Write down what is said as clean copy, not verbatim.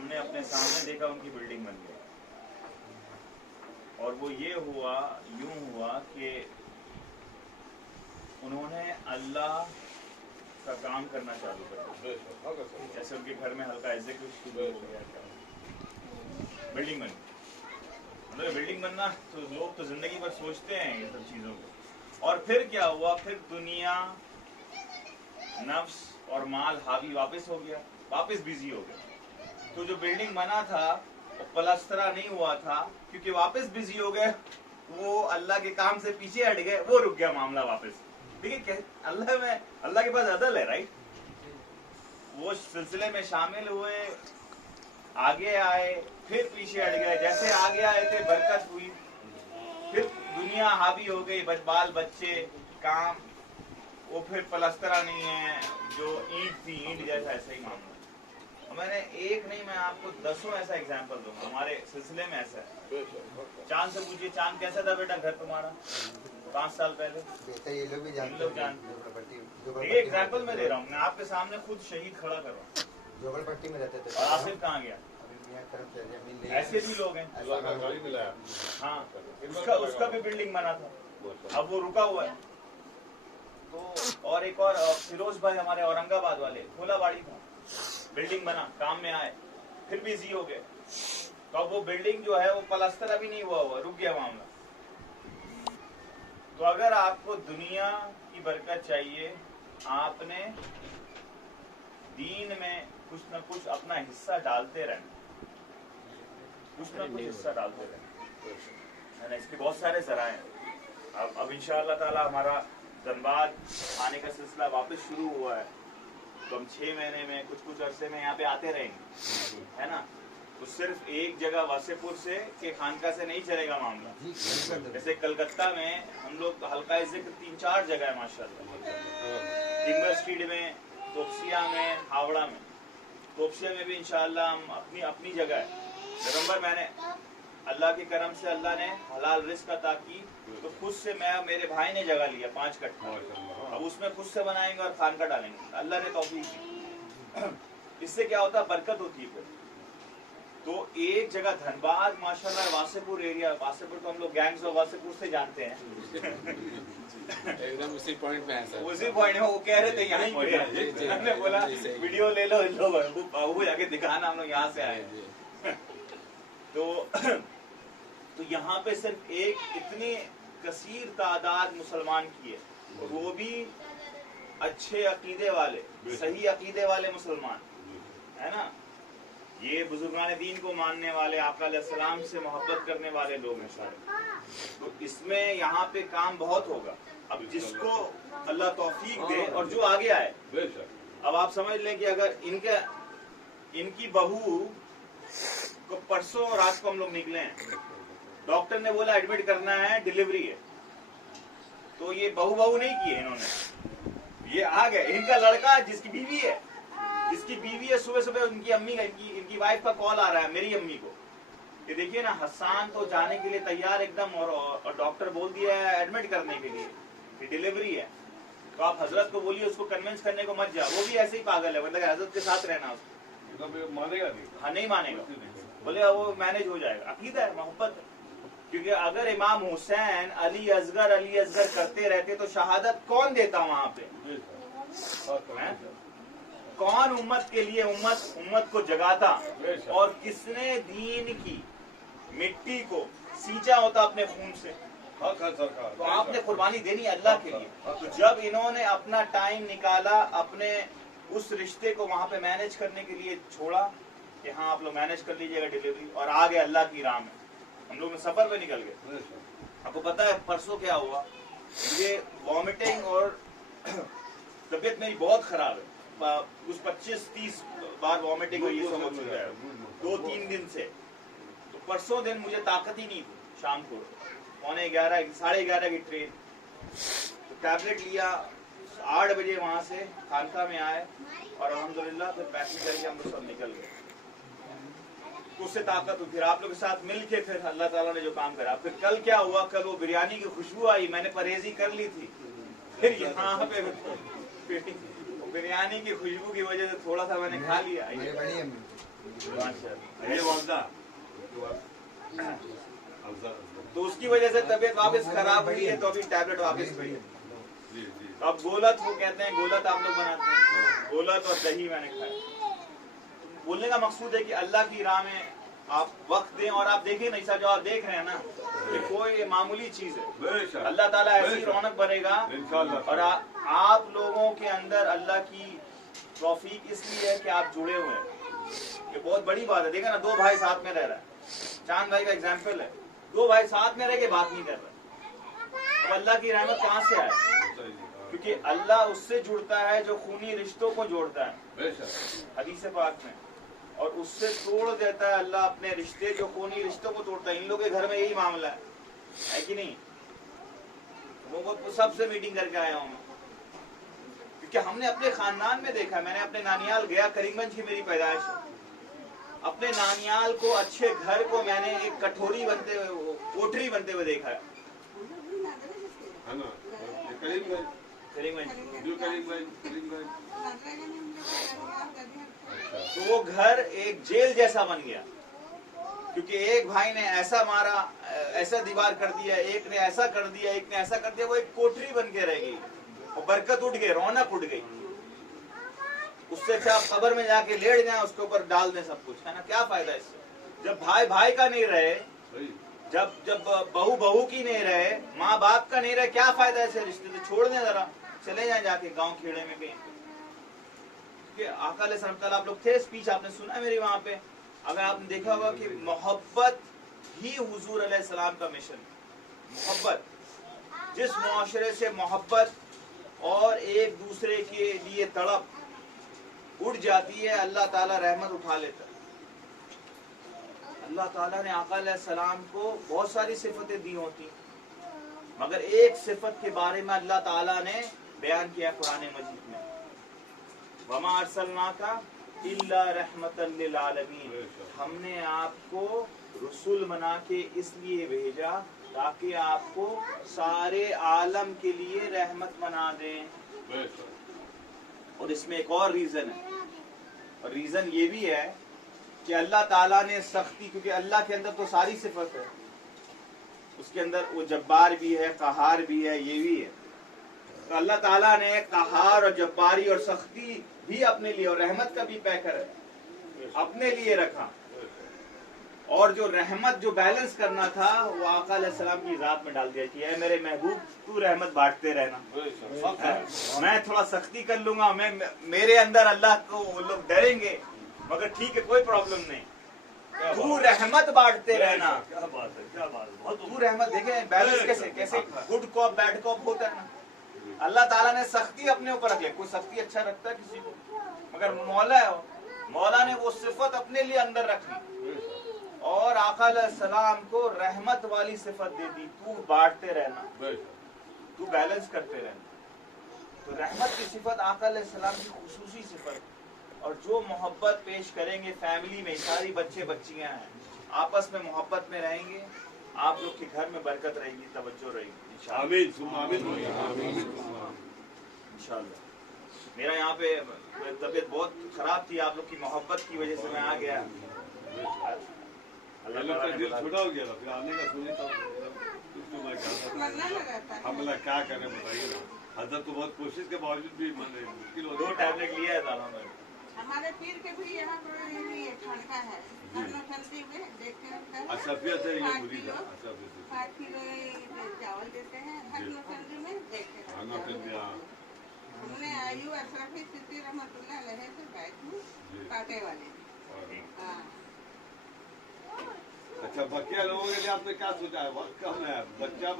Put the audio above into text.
हमने अपने सामने देखा उनकी बिल्डिंग बन गई, और वो ये हुआ, यूं हुआ कि उन्होंने अल्लाह का काम करना चालू कर दिया। जैसे उनके घर में हल्का जिक्र शुरू हो गया, बिल्डिंग बन, मतलब बिल्डिंग बनना तो लोग तो जिंदगी भर सोचते हैं ये सब चीजों को। और फिर क्या हुआ, फिर दुनिया, नफ्स और माल हावी वापस हो गया, वापस बिजी हो गया। तो जो बिल्डिंग बना था वो पलस्तरा नहीं हुआ था, क्योंकि वापस बिजी हो गए, वो अल्लाह के काम से पीछे हट गए, वो रुक गया मामला वापस। देखिए अल्लाह के पास अदल है, राइट। वो सिलसिले में शामिल हुए, आगे आए, फिर पीछे हट गए, जैसे आगे आए थे बरकत हुई, फिर दुनिया हावी हो गई, बाल बच्चे काम, वो फिर पलस्तरा नहीं है, जो ईंट थी ईंट जैसा, ऐसा ही मामला। मैंने एक नहीं, मैं आपको दसों ऐसा एग्जाम्पल दूंगा, हमारे सिलसिले में ऐसा है। चांद से पूछिए, चांद कैसा था बेटा घर तुम्हारा 5 साल पहले? ये लोग भी जानते। एक एग्जाम्पल मैं दे रहा हूँ, मैं आपके सामने खुद शहीद खड़ा कर रहा हूँ। जोगलपट्टी में रहते थे। और आसिफ कहाँ गया? ऐसे भी लोग हैं। हाँ, उसका भी बिल्डिंग बना था, अब वो रुका हुआ है। तो और एक और फिरोज भाई हमारे औरंगाबाद वाले, खोलाबाड़ी था, बिल्डिंग बना, काम में आए, फिर बिजी हो गए। तो अब वो बिल्डिंग जो है वो पलस्तर अभी नहीं हुआ, रुक गया मामला। तो अगर आपको दुनिया की बरकत चाहिए, आपने दीन में कुछ न कुछ अपना हिस्सा डालते रहना, कुछ न कुछ हिस्सा डालते रहना। इसके बहुत सारे जराए हैं। अब इंशाअल्लाह ताला हमारा धनबाद आने का सिलसिला वापस शुरू हुआ है, तो हम 6 महीने में कुछ अरसे में यहाँ पे आते रहेंगे, है ना। तो सिर्फ एक जगह वासेपुर से के खानका से नहीं चलेगा मामला। जैसे कलकत्ता में हम लोग हल्का जिक्र 3-4 जगह है माशाल्लाह, टिम्बर स्ट्रीट में, तोपसिया में, हावड़ा में। तोपसिया में भी इंशाअल्लाह हम अपनी जगह है। नवंबर मैंने अल्लाह के करम से अल्लाह ने हलाल रिस्क अता की, तो खुद से मेरे भाई ने जगह लिया 5 कट्ठा, अब उसमें खुद से बनाएंगे और खानका डालेंगे, अल्लाह ने तौफीक दी। इससे क्या होता है, बरकत होती है। तो एक जगह धनबाद माशाल्लाह, वासेपुर एरिया, वासेपुर तो हम लोग गैंग्स ऑफ वासेपुर से जानते हैं। एकदम उसी पॉइंट पे है सर, उसी पॉइंट में वो कह रहे थे यहीं पे, हमने बोला वीडियो ले लो, इन लोग वो जाके दिखाना, हम लोग यहाँ से आए। तो यहाँ पे सिर्फ एक इतनी कसीर तादाद मुसलमान की है, और वो भी अच्छे अकीदे वाले, सही अकीदे वाले मुसलमान, है ना। ये बुजुर्गान दीन को मानने वाले, आका अलैहिस्सलाम से मोहब्बत करने वाले लोग हैं सारे। तो इसमें यहाँ पे काम बहुत होगा। अब जिसको अल्लाह तौफीक दे और जो आगे आए, अब आप समझ लें कि अगर इनकी बहू को परसों रात को हम लोग निकले हैं, डॉक्टर ने बोला एडमिट करना है, डिलीवरी है, तो ये बहू नहीं की है इन्होंने, ये आ गए। इनका लड़का जिसकी बीवी है, सुबह उनकी अम्मी का, इनकी वाइफ का कॉल आ रहा है मेरी अम्मी को कि देखिए ना, हसन तो जाने के लिए तैयार एकदम, और डॉक्टर बोल दिया है एडमिट करने के लिए कि डिलीवरी है, तो आप हजरत को बोलिए उसको कन्विंस करने को मत जाओ। वो भी ऐसे ही पागल है, मतलब हजरत के साथ रहना, उसको मानेगा नहीं। हाँ, नहीं मानेगा, बोले वो मैनेज हो जाएगा। अकीदा है, मोहब्बत है। क्योंकि अगर इमाम हुसैन अली असगर करते रहते तो शहादत कौन देता वहां पे? कौन उम्मत के लिए उम्मत को जगाता? और किसने दीन की मिट्टी को सींचा होता अपने खून से? तो आपने कुर्बानी देनी अल्लाह के लिए। तो जब इन्होंने अपना टाइम निकाला, अपने उस रिश्ते को वहां पे मैनेज करने के लिए छोड़ा कि हाँ आप लोग मैनेज कर लीजिएगा डिलीवरी, और आ गए अल्लाह की राह में, हम लोग सफर पे निकल गए। आपको पता है परसों क्या हुआ? मुझे वॉमिटिंग और तबीयत मेरी बहुत खराब है, कुछ 25-30 बार वॉमिटिंग हुई, ये सब हो चुका है 2-3 दिन से। तो परसों दिन मुझे ताकत ही नहीं थी, शाम को 11:30 साढ़े 11 की ट्रेन, तो टैबलेट लिया, 8 बजे वहां से खानका में आए, और अल्हम्दुलिल्लाह फिर पैकिंग करके हम लोग सब निकल गए। उससे ताकत हुई, फिर आप लोग के साथ मिल के फिर अल्लाह ताला ने जो काम करा। फिर कल क्या हुआ, कल वो बिरयानी की खुशबू आई, मैंने परहेजी कर ली थी, फिर यहाँ पे बिरयानी की खुशबू की वजह से थोड़ा सा मैंने खा लिया। मेरी बड़ी अम्मी। माशाल्लाह। ये वालदा तो उसकी वजह से तबीयत वापस खराब हुई है, तो अभी टैबलेट वापस ली है। जी जी तो अब गोलत वो कहते हैं, गोलत आप लोग बनाते हैं, गोलत और दही मैंने खाया। बोलने का मकसूद है कि अल्लाह की राह में आप वक्त दें, और आप देखिए नहीं जो आप देख रहे हैं ना, ये कोई मामूली चीज है। बेशक अल्लाह ताला ऐसी रौनक भरेगा, इंशाल्लाह। और आप लोगों के अंदर अल्लाह की तौफीक इसलिए है कि आप जुड़े हुए हैं। ये बहुत बड़ी बात है। देखा ना, दो भाई साथ में रह रहा है, चांद भाई का एग्जाम्पल है, दो भाई साथ में रह के बात नहीं कर रहे। तो अल्लाह की रहमत कहाँ से आए? क्योंकि अल्लाह उससे जुड़ता है जो खूनी रिश्तों को जोड़ता है, बेशक हदीस पाक में, और उससे तोड़ देता है अल्लाह अपने रिश्ते जो खूनी रिश्तों को तोड़ता है। इन लोगों के घर में यही मामला है कि नहीं? लोगों को सबसे मीटिंग करके आया हूँ मैं, क्योंकि हमने अपने खानदान में देखा। मैंने अपने नानियाल गया, करीमगंज की मेरी पैदाइश है। अपने नानियाल को, अच्छे घर को मैंने एक कठोरी बनते हुए, कोठरी बनते हुए देखा है। है ना, करीमगंज करीमगंज जो करीमगंज तो वो घर एक जेल जैसा बन गया, क्योंकि एक भाई ने ऐसा मारा, ऐसा दीवार कर दिया, एक ने ऐसा कर दिया, एक ने ऐसा कर दिया। वो एक कोठरी बन के रह गई, और बरकत उठ गई, रौनक उठ गई। उससे अच्छा आप कब्र में जाके लेट जाए, उसके ऊपर डाल दें सब कुछ, है ना? क्या फायदा इससे? जब भाई भाई का नहीं रहे, जब बहू बहू की नहीं रहे, माँ बाप का नहीं रहे, क्या फायदा ऐसे रिश्ते? तो छोड़ दें जरा, चले जाए जाके गांव खेड़े में कहीं। आका अलैहि सलाम आप लोग थे, स्पीच आपने सुना है मेरी वहां पे। अगर आपने देखा होगा कि मोहब्बत ही हुजूर अलैहि सलाम का मिशन, मोहब्बत। जिस मुआशरे से मोहब्बत और एक दूसरे के लिए तड़प उड़ जाती है, अल्लाह ताला रहमत उठा लेता है। अल्लाह ताला ने आका अलैहि सलाम को बहुत सारी सिफतें दी होती, मगर एक सिफत के बारे में अल्लाह ताला ने बयान किया कुरान मजीद में, वमा अरसलनाका इल्ला रहमतन लिल आलमीन। हमने आपको रसूल बना के इसलिए भेजा ताकि आपको सारे आलम के लिए रहमत बना दें। और इसमें एक और रीजन है, और रीजन ये भी है कि अल्लाह ताला ने सख्ती, क्योंकि अल्लाह के अंदर तो सारी सिफत है, उसके अंदर वो जब्बार भी है, कहार भी है, ये भी है। तो अल्लाह ताला ने कहार और जब्बारी और सख्ती भी अपने लिए, और रहमत का भी पैकर है, अपने लिए रखा। और जो रहमत, जो बैलेंस करना था, वो आका अलैहि सलाम की जात में डाल दिया कि ऐ मेरे महबूब, तू रहमत बांटते रहना, मैं थोड़ा सख्ती कर लूंगा, मैं मेरे अंदर अल्लाह को वो लोग डरेंगे, मगर ठीक है, कोई प्रॉब्लम नहीं, तू रहमत बांटते रहना। क्या बात है, क्या बात है। तू रहमत, देखे बैलेंस कैसे कैसे गुड कॉप बैड कॉप होता है ना। अल्लाह ताला ने सख्ती अपने ऊपर रख लिया। कोई सख्ती अच्छा रखता है किसी को, मगर मौला ने वो सिफत अपने लिए अंदर रखी, और आका अलैहिस्सलाम को रहमत वाली सिफत दे दी, तू बांटते रहना, तू बैलेंस करते रहना। तो रहमत की सिफत आका अलैहिस्सलाम की खुसूसी सिफत। और जो मोहब्बत पेश करेंगे फैमिली में, सारी बच्चे बच्चियां हैं, आपस में मोहब्बत में रहेंगे, आप लोग के घर में बरकत रहेगी, तवज्जो रहेगी इंशाअल्लाह। मेरा यहाँ पे तबीयत बहुत खराब थी, आप लोग की मोहब्बत की वजह से मैं आ गया। अल्लाह का दिल छोटा हो गया था, फिर आने का सोचे था, हम बोला क्या करें बताइए ना। हजरत तो बहुत कोशिश के बावजूद भी मैंने मुश्किल हो 2 टैबलेट लिया है दादा में। हमारे पीर के भी यहाँ पर ठंडा है, ठंडी में देखते हैं। अशफियत है ये बुरी था, 5 किलो चावल देते हैं, ठंडी में देखते हैं। हमने आयु अशरफी सिद्दीक रहमतुल्लाह अलैह से बैठ हूँ, कांटे वाले। हाँ। अच्छा, बकिया लोगों के लिए आपने क्या सोचा है? वक्त कम है, बच्चा